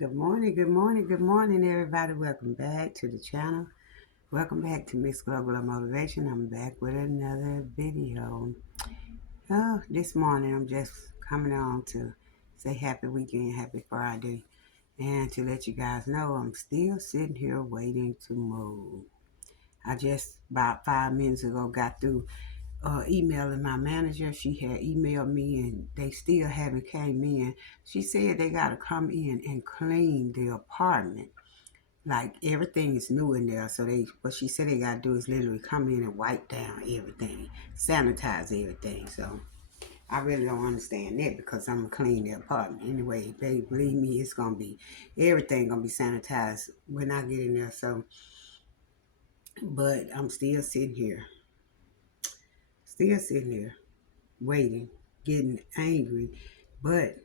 Good morning, good morning, good morning, everybody. Welcome back to the channel. Welcome back to Mz.gloglo Motivation. I'm back with another video. This morning I'm just coming on to say happy weekend, happy Friday, and to let you guys know I'm still sitting here waiting to move. I just about 5 minutes ago got through emailing my manager. She had emailed me and they still haven't came in. She said they got to come in and clean the apartment. Like everything is new in there. So what she said they got to do is literally come in and wipe down everything, sanitize everything. So I really don't understand that because I'm going to clean the apartment. Anyway, they believe me, it's going to be, everything going to be sanitized when I get in there. So, but I'm still sitting here waiting, getting angry, but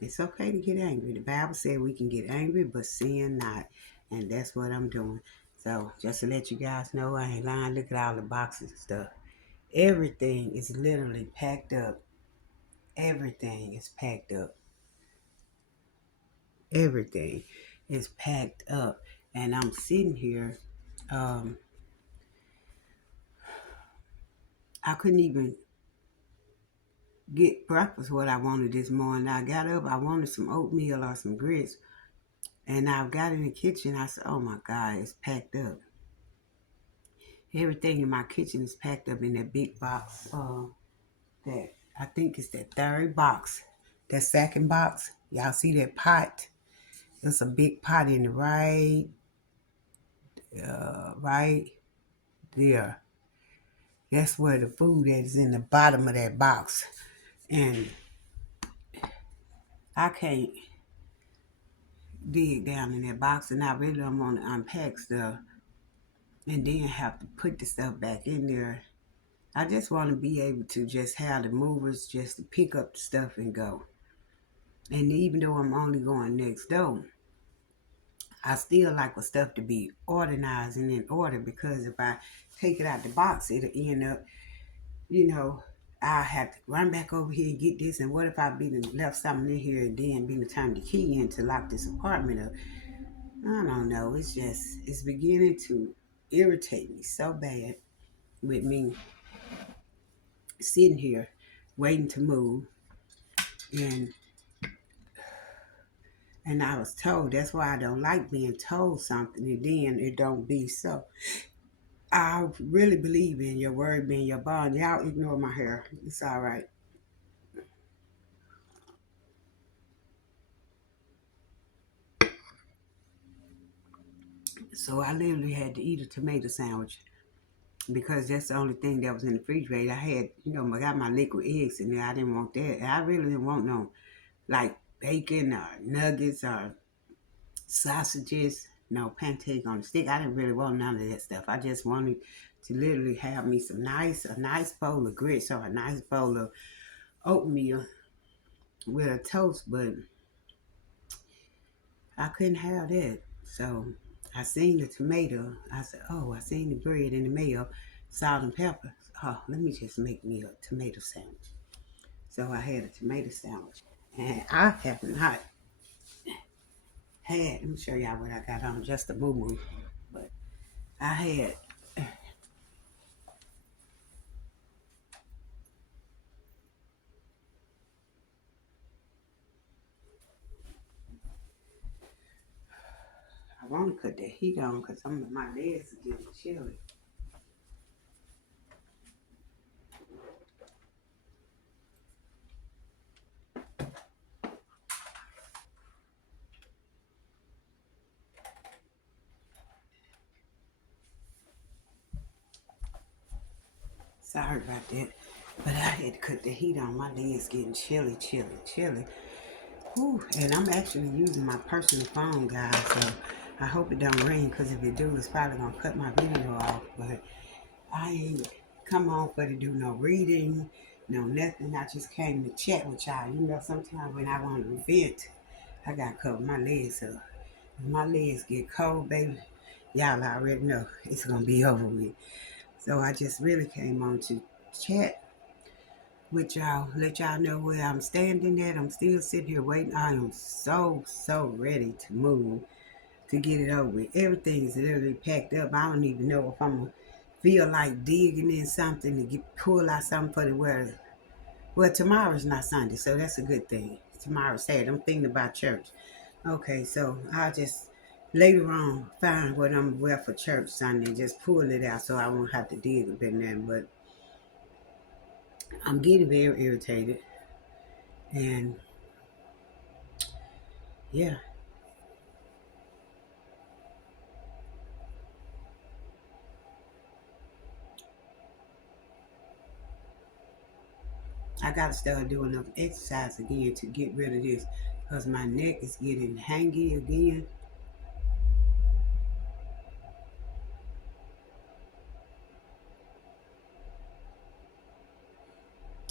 it's okay to get angry. The Bible said we can get angry, but sin not, and that's what I'm doing. So just to let you guys know, I ain't lying. Look at all the boxes and stuff. Everything is literally packed up. Everything is packed up. Everything is packed up, and I'm sitting here. Um, I couldn't even get breakfast what I wanted this morning. I got up. I wanted some oatmeal or some grits. And I got in the kitchen. I said, oh my God, it's packed up. Everything in my kitchen is packed up in that big box. That I think it's that third box. That second box. Y'all see that pot? There's a big pot in the right there. That's where the food is in the bottom of that box. And I can't dig down in that box, and I really don't want to unpack stuff and then have to put the stuff back in there. I just want to be able to just have the movers just to pick up the stuff and go. And even though I'm only going next door, I still like for stuff to be organized and in order, because if I take it out the box, it'll end up, I have to run back over here and get this. And what if I be left something in here and then be to turn the key in to lock this apartment up? I don't know. It's beginning to irritate me so bad with me sitting here waiting to move. And I was told, that's why I don't like being told something and then it don't be so. I really believe in your word being your bond. Y'all ignore my hair. It's all right. So I literally had to eat a tomato sandwich because that's the only thing that was in the refrigerator. I had, I got my liquid eggs in there. I didn't want that. I really didn't want no, like, bacon or nuggets or sausages, no pancake on the stick. I didn't really want none of that stuff. I just wanted to literally have me a nice bowl of grits or a nice bowl of oatmeal with a toast, but I couldn't have that. So I seen the tomato. I said, oh, I seen the bread and the mayo, salt and pepper. Oh, let me just make me a tomato sandwich. So I had a tomato sandwich. And I have not let me show y'all what I got on, just a moo-moo. But I had I want to cut the heat on because my legs are getting chilly. Sorry about that. But I had to cut the heat on. My legs getting chilly, chilly, chilly. Whew. And I'm actually using my personal phone, guys. So I hope it don't ring, because if it do, it's probably going to cut my video off. But I ain't come on for to do no reading, no nothing. I just came to chat with y'all. Sometimes when I want to vent, I got to cover my legs up. If my legs get cold, baby, y'all already know it's going to be over with. So I just really came on to chat with y'all, let y'all know where I'm standing at. I'm still sitting here waiting. I am so ready to move, to get it over with. Everything is literally packed up. I don't even know if I'm gonna feel like digging in something to pull out something for the weather. Well, tomorrow's not Sunday, so that's a good thing. Tomorrow's Saturday. I'm thinking about church. Okay, so I'll just later on find what I'm gonna wear for church Sunday. Just pull it out so I won't have to dig a bit then. But I'm getting very irritated, and yeah, I gotta start doing enough exercise again to get rid of this, cause my neck is getting hangy again.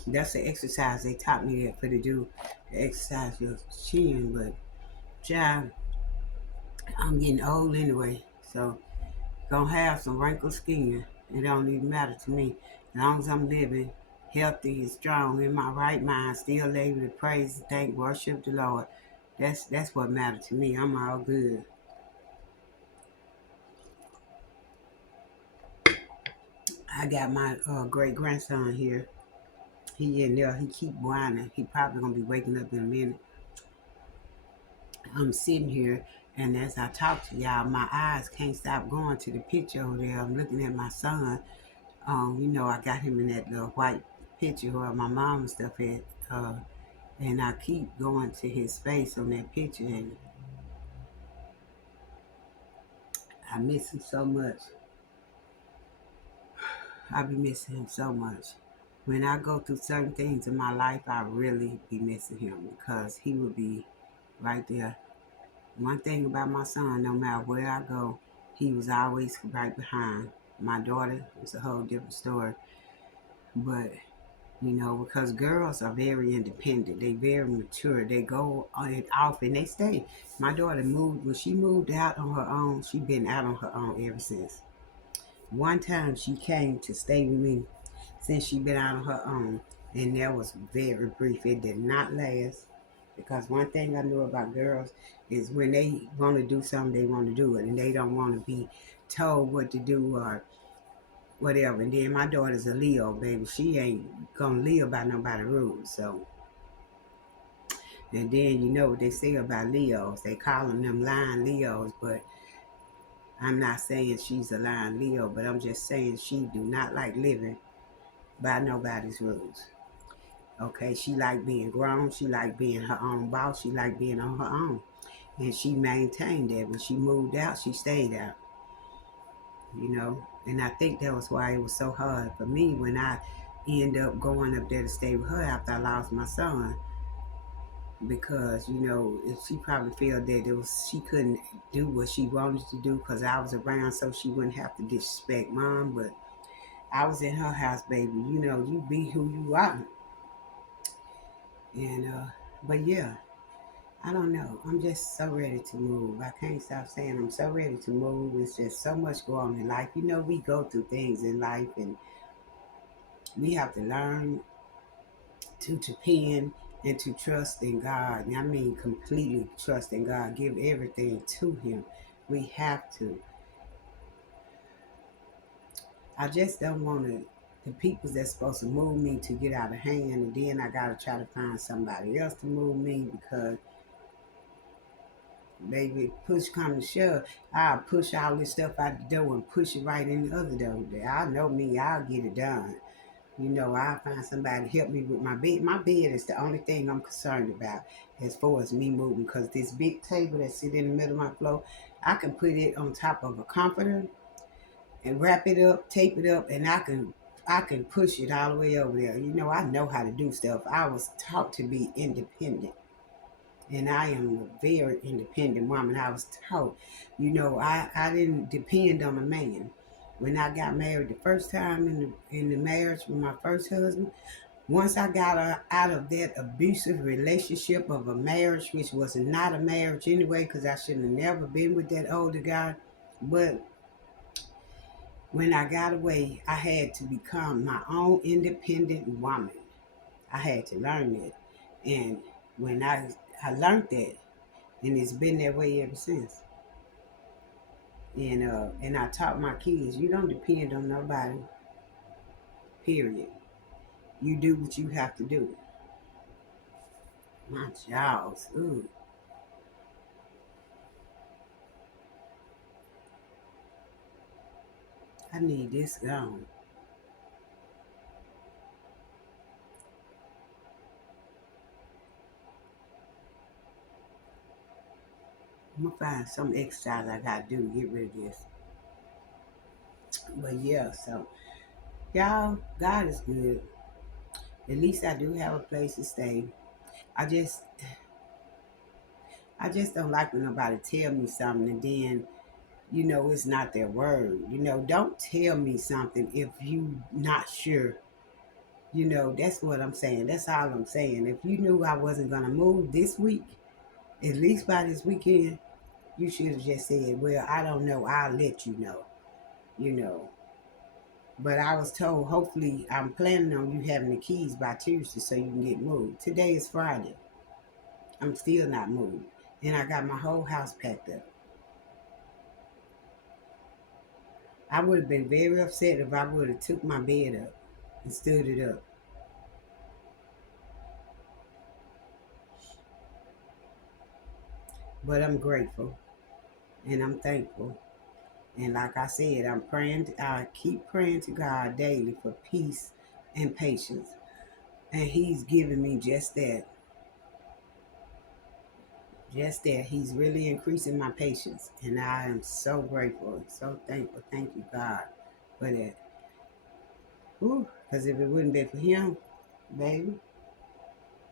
That's the exercise they taught me that for to do, to exercise your chin. But child, I'm getting old anyway, so gonna have some wrinkled skin. It don't even matter to me. As long as I'm living healthy and strong in my right mind, still able to praise, thank, worship the Lord. That's what matters to me. I'm all good. I got my great grandson here. He in there. He keep whining. He probably gonna be waking up in a minute. I'm sitting here, and as I talk to y'all, my eyes can't stop going to the picture over there. I'm looking at my son. I got him in that little white picture where my mom and stuff had. And I keep going to his face on that picture, and I miss him so much. I be missing him so much. When I go through certain things in my life, I really be missing him because he would be right there. One thing about my son, no matter where I go, he was always right behind. My daughter, it's a whole different story. But because girls are very independent, they very mature. They go on and off and they stay. My daughter moved when she moved out on her own. She been out on her own ever since. One time she came to stay with me since she been out on her own, and that was very brief. It did not last because one thing I know about girls is when they want to do something, they want to do it, and they don't want to be told what to do or whatever. And then my daughter's a Leo, baby. She ain't gonna live by nobody rules. So, and then you know what they say about Leos. They calling them lying Leos, but I'm not saying she's a lying Leo, but I'm just saying she do not like living by nobody's rules. Okay, she like being grown. She like being her own boss. She like being on her own, and she maintained that. When she moved out, she stayed out. And I think that was why it was so hard for me when I end up going up there to stay with her after I lost my son, because if she probably felt that she couldn't do what she wanted to do because I was around, so she wouldn't have to disrespect mom. But I was in her house, baby. You be who you are. And but yeah, I don't know. I'm just so ready to move. I can't stop saying I'm so ready to move. It's just so much going on in life. We go through things in life, and we have to learn to depend and to trust in God. And I mean, completely trust in God. Give everything to Him. We have to. I just don't want to. The people that's supposed to move me to get out of hand, and then I gotta try to find somebody else to move me because baby, push come to shove, I'll push all this stuff out the door and push it right in the other door. I know me, I'll get it done. I'll find somebody to help me with my bed. My bed is the only thing I'm concerned about as far as me moving, because this big table that sit in the middle of my floor, I can put it on top of a comforter and wrap it up, tape it up, and I can push it all the way over there. I know how to do stuff. I was taught to be independent. And I am a very independent woman. I was taught, I didn't depend on a man. When I got married the first time in the marriage with my first husband, once I got out of that abusive relationship of a marriage, which was not a marriage anyway, because I should have never been with that older guy. But when I got away, I had to become my own independent woman. I had to learn that. And when I learned that, and it's been that way ever since. And I taught my kids, you don't depend on nobody, period. You do what you have to do. My jaws, ooh. I need this gone. I'm gonna find some exercise I gotta do to get rid of this. But yeah, so y'all, God is good. At least I do have a place to stay. I just I just don't like when nobody tell me something and then, it's not their word. Don't tell me something if you not sure. That's what I'm saying. That's all I'm saying. If you knew I wasn't gonna move this week, at least by this weekend, you should have just said, well, I don't know, I'll let you know, you know. But I was told, hopefully, I'm planning on you having the keys by Tuesday so you can get moved. Today is Friday. I'm still not moved. And I got my whole house packed up. I would have been very upset if I would have took my bed up and stood it up. But I'm grateful and I'm thankful. And like I said, I keep praying to God daily for peace and patience. And He's giving me just that. Just that. He's really increasing my patience. And I am so grateful and so thankful. Thank you, God, for that. Because if it wouldn't be for Him, baby.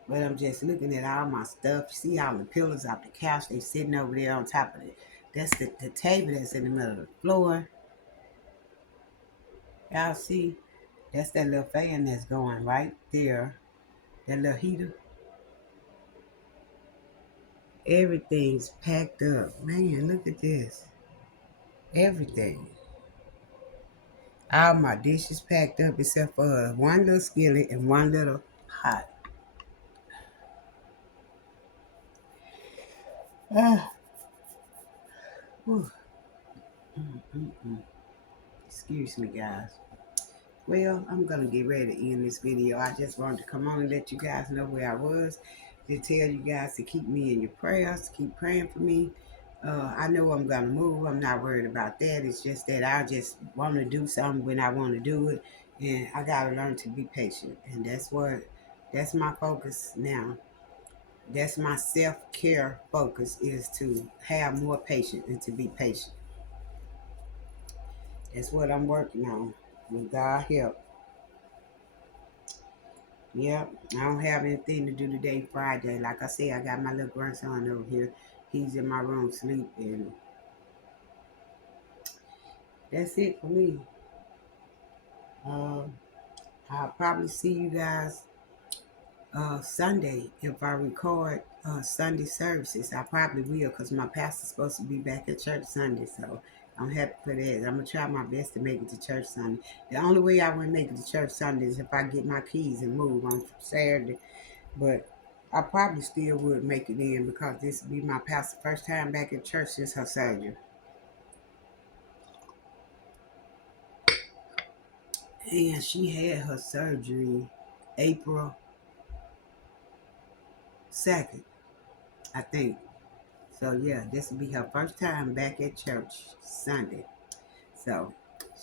But I'm just looking at all my stuff. See all the pillows off the couch. They sitting over there on top of it. That's the table that's in the middle of the floor. Y'all see? That's that little fan that's going right there. That little heater. Everything's packed up. Man, look at this. Everything. All my dishes packed up except for one little skillet and one little pot. Ah, whew. Excuse me, guys. Well, I'm going to get ready to end this video. I just wanted to come on and let you guys know where I was, to tell you guys to keep me in your prayers, to keep praying for me. I know I'm going to move. I'm not worried about that. It's just that I just want to do something when I want to do it. And I got to learn to be patient. And that's my focus now. That's my self-care focus, is to have more patience and to be patient. That's what I'm working on. With God help. Yep, I don't have anything to do today, Friday. Like I said, I got my little grandson over here. He's in my room sleep, and that's it for me. Uh, I'll probably see you guys Sunday if I record Sunday services. I probably will, because my pastor's supposed to be back at church Sunday, so I'm happy for that. I'm gonna try my best to make it to church Sunday. The only way I would make it to church Sunday is if I get my keys and move on Saturday. But I probably still would make it in, because this would be my pastor's first time back at church since her surgery. And she had her surgery April 2nd, I think. So yeah, this will be her first time back at church Sunday. So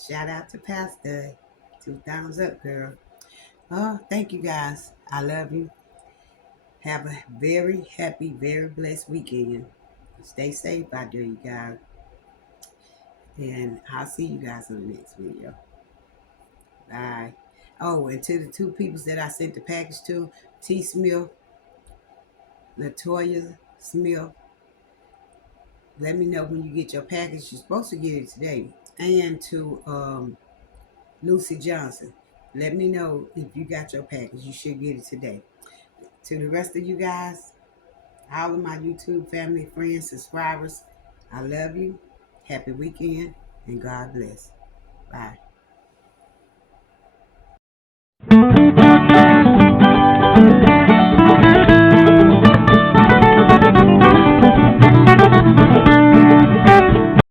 shout out to Pastor. 2 thumbs up, girl. Oh, thank you guys. I love you. Have a very happy, very blessed weekend. Stay safe out there, you guys. And I'll see you guys in the next video. Bye. Oh, and to the two people that I sent the package to, T. Smith, Latoya Smith, let me know when you get your package. You're supposed to get it today. And to Lucy Johnson, let me know if you got your package. You should get it today. To the rest of you guys, all of my YouTube family, friends, subscribers, I love you. Happy weekend, and God bless. Bye.